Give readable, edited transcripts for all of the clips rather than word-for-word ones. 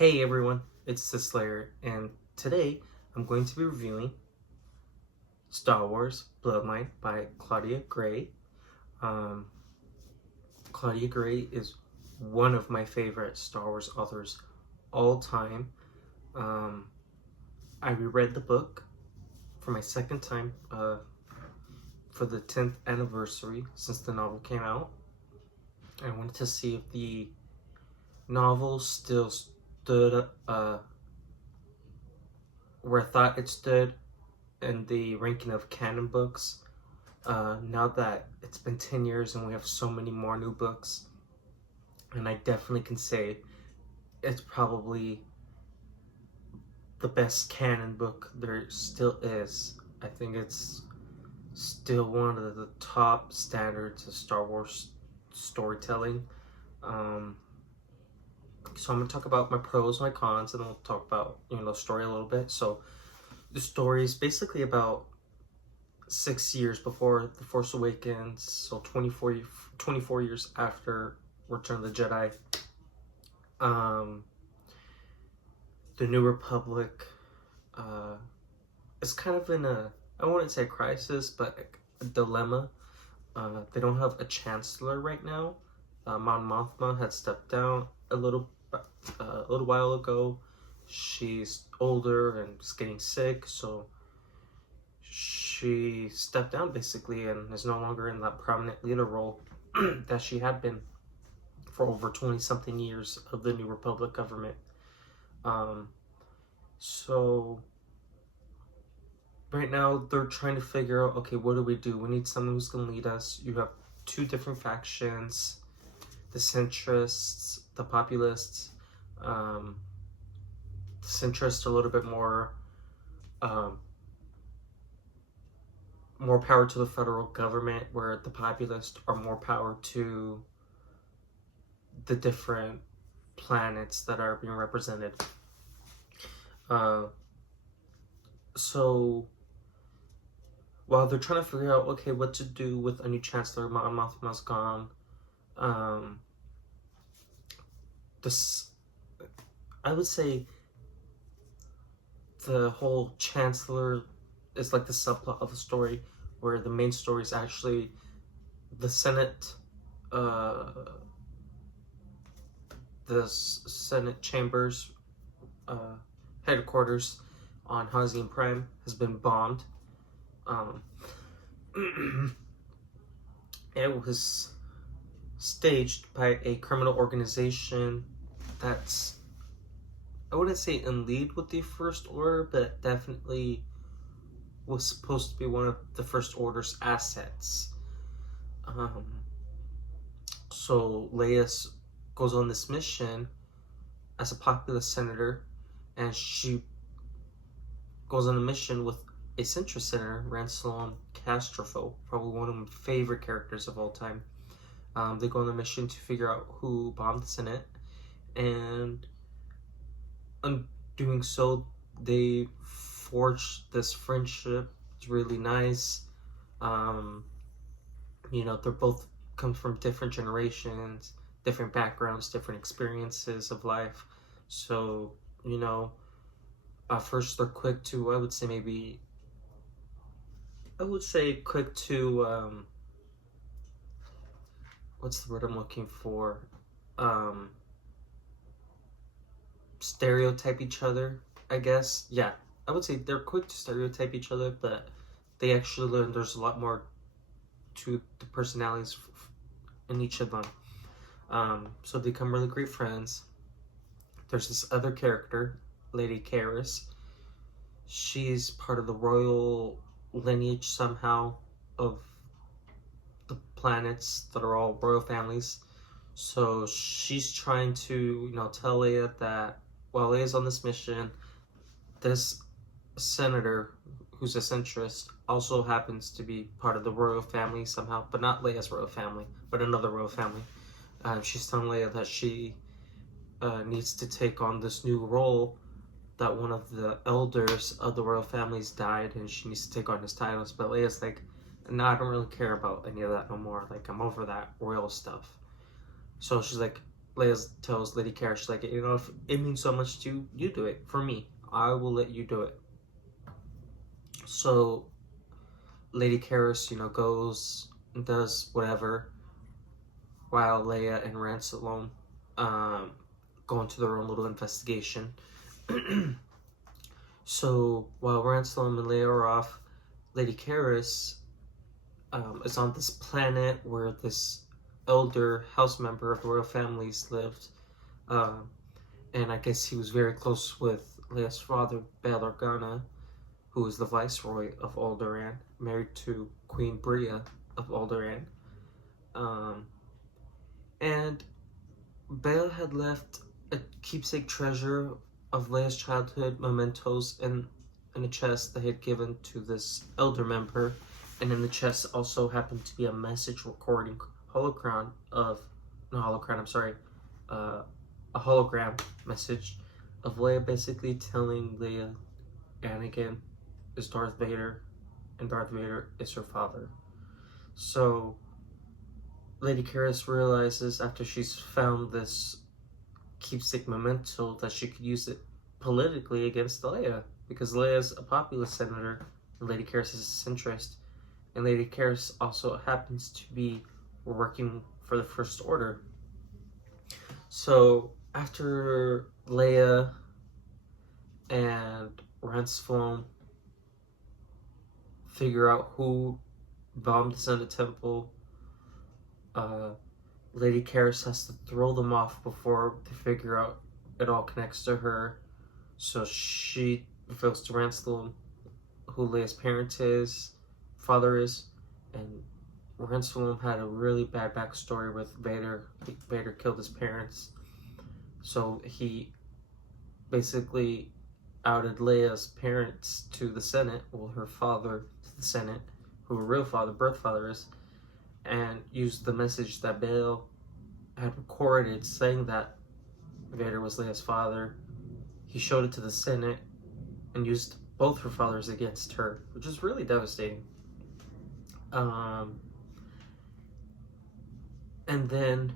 Hey everyone, it's the Slayer, and today I'm going to be reviewing Star Wars Bloodline by Claudia Gray. Um, Claudia Gray is one of my favorite Star Wars authors all time. Um, I reread the book for my second time for the 10th anniversary since the novel came out. I wanted to see if the novel still stood where I thought it stood in the ranking of canon books. Now that it's been 10 years and we have so many more new books, and I definitely can say it's probably the best canon book there still is. I think it's still one of the top standards of Star Wars storytelling. So I'm gonna talk about my pros, my cons, and then we'll talk about story a little bit. So the story is basically about 6 years before The Force Awakens, so 24 years after Return of the Jedi. The New Republic is kind of in I wouldn't say a crisis, but a dilemma. They don't have a chancellor right now. Mon Mothma had stepped down a little while ago. She's older and is getting sick, so she stepped down basically and is no longer in that prominent leader role that she had been for over 20 something years of the New Republic government. So right now they're trying to figure out, okay, what do? We need someone who's going to lead us. You have two different factions, the centrists, the populists. The centrists are a little bit more power to the federal government, where the populists are more power to the different planets that are being represented. So while they're trying to figure out, okay, what to do with a new chancellor, Mon Mothma's gone. I would say the whole chancellor is like the subplot of the story, where the main story is actually the Senate, the Senate chambers, headquarters on Hazian Prime has been bombed. It was staged by a criminal organization that's, I wouldn't say in lead with the First Order, but definitely was supposed to be one of the First Order's assets. So Leia goes on this mission as a populist senator, and she goes on a mission with a centrist senator, Ransom Castrofo, probably one of my favorite characters of all time. They go on a mission to figure out who bombed the Senate, and in doing so, they forge this friendship. It's really nice. They're both come from different generations, different backgrounds, different experiences of life. So, first they're quick to, I would say quick to, what's the word I'm looking for? Stereotype each other, I guess. Yeah, I would say they're quick to stereotype each other, but they actually learn there's a lot more to the personalities in each of them. So they become really great friends. There's this other character, Lady Karis. She's part of the royal lineage somehow of the planets that are all royal families. So she's trying to, tell Leia that while Leia's on this mission, this senator who's a centrist also happens to be part of the royal family somehow, but not Leia's royal family, but another royal family. She's telling Leia that she needs to take on this new role, that one of the elders of the royal families died and she needs to take on his titles. But Leia's like, no, I don't really care about any of that no more. Like, I'm over that royal stuff. So she's like, Leia tells Lady Karish, like, you know, if it means so much to you, you do it for me. I will let you do it. So Lady Karish, you know, goes and does whatever, while Leia and Ransalom go into their own little investigation. So while Ransalom and Leia are off, Lady Karish is on this planet where this elder house member of the royal families lived. And I guess he was very close with Leia's father, Bail Organa, who was the viceroy of Alderaan, married to Queen Bria of Alderaan. And Bail had left a keepsake treasure of Leia's childhood mementos in a chest that he had given to this elder member. And in the chest also happened to be a message recording hologram of, no hologram, I'm sorry, a hologram message of Leia basically telling Leia Anakin is Darth Vader and Darth Vader is her father. So Lady Karish realizes after she's found this keepsake memento that she could use it politically against Leia, because Leia's a populist senator and Lady Karish is a centrist, and Lady Karish also happens to be working for the First Order. So after Leia and Ransalom figure out who bombed the Senate Temple, Lady Karish has to throw them off before they figure out it all connects to her. So she reveals to Ransalom who Leia's father is, and Ransalom had a really bad backstory with Vader. Vader killed his parents, so he basically outed Leia's parents to the Senate, well, her father to the Senate, who her real father, birth father is, and used the message that Bail had recorded saying that Vader was Leia's father. He showed it to the Senate and used both her fathers against her, which is really devastating. And then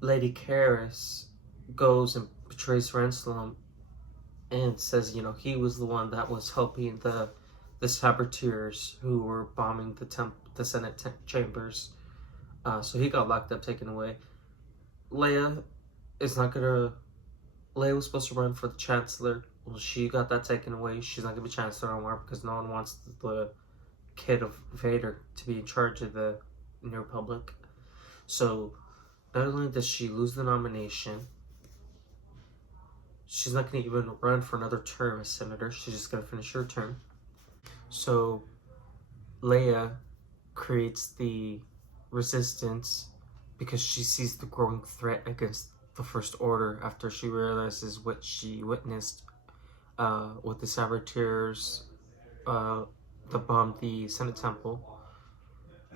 Lady Karish goes and betrays Ransalom and says, you know, he was the one that was helping the saboteurs who were bombing the Senate chambers. So he got locked up, taken away. Leia was supposed to run for the Chancellor. Well, she got that taken away. She's not gonna be Chancellor anymore because no one wants the kid of Vader to be in charge of the New Republic. So not only does she lose the nomination, she's not gonna even run for another term as senator. She's just gonna finish her term. So Leia creates the resistance because she sees the growing threat against the First Order after she realizes what she witnessed with the saboteurs that bombed the Senate Temple.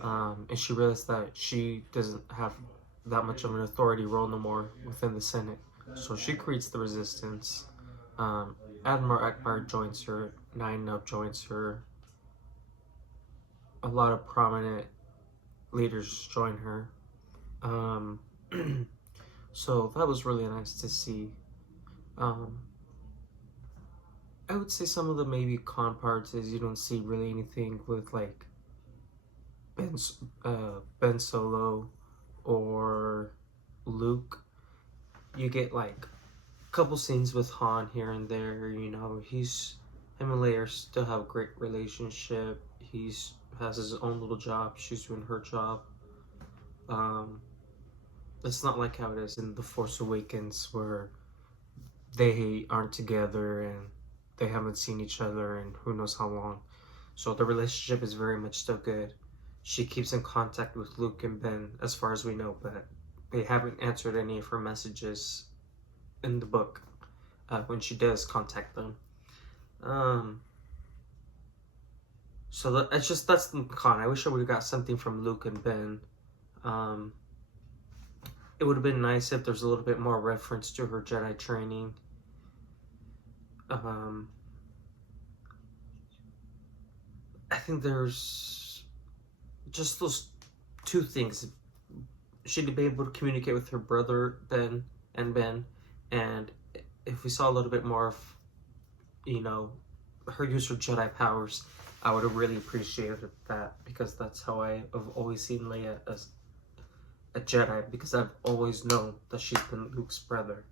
And she realized that she doesn't have that much of an authority role no more within the Senate. So she creates the resistance. Admiral Akbar joins her, Nine Nub joins her, a lot of prominent leaders join her. So that was really nice to see. I would say some of the maybe con parts is you don't see really anything with like Ben Solo or Luke. You get like a couple scenes with Han here and there. You know, him and Leia still have a great relationship. He's has his own little job. She's doing her job. It's not like how it is in The Force Awakens where they aren't together and they haven't seen each other in who knows how long. So the relationship is very much still good. She keeps in contact with Luke and Ben as far as we know, but they haven't answered any of her messages in the book when she does contact them. So that's the con. I wish I would have got something from Luke and Ben. It would have been nice if there's a little bit more reference to her Jedi training. I think there's just those two things she'd be able to communicate with her brother Ben, and if we saw a little bit more of, you know, her use of Jedi powers, I would have really appreciated that, because that's how I have always seen Leia, as a Jedi, because I've always known that she's been Luke's brother.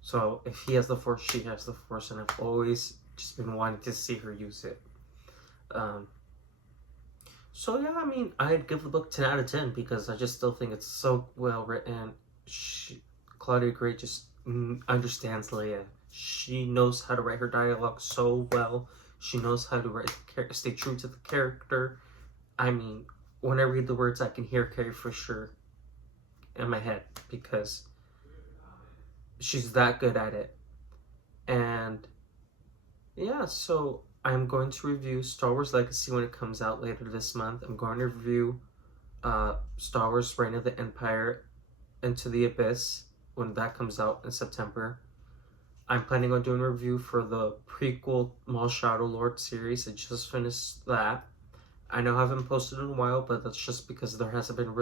So if he has the Force, she has the Force, and I've always just been wanting to see her use it. So yeah, I mean, I'd give the book 10 out of 10, because I just still think it's so well written. Claudia Gray just understands Leia. She knows how to write her dialogue so well. She knows how to stay true to the character. I mean, when I read the words, I can hear Carrie Fisher in my head, because she's that good at it. And yeah, so I'm going to review Star Wars Legacy when it comes out later this month. I'm going to review Star Wars Reign of the Empire Into the Abyss when that comes out in September. I'm planning on doing a review for the prequel Maul Shadow Lord series. I just finished that. I know I haven't posted in a while, but that's just because there hasn't been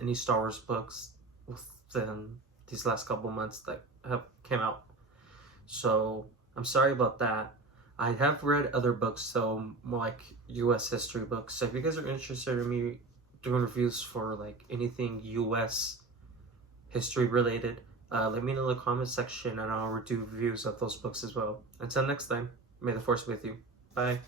any Star Wars books within these last couple months that have came out. So I'm sorry about that. I have read other books, so more like U.S. history books. So if you guys are interested in me doing reviews for like anything U.S. history related, let me know in the comment section, and I'll do reviews of those books as well. Until next time, may the Force be with you. Bye.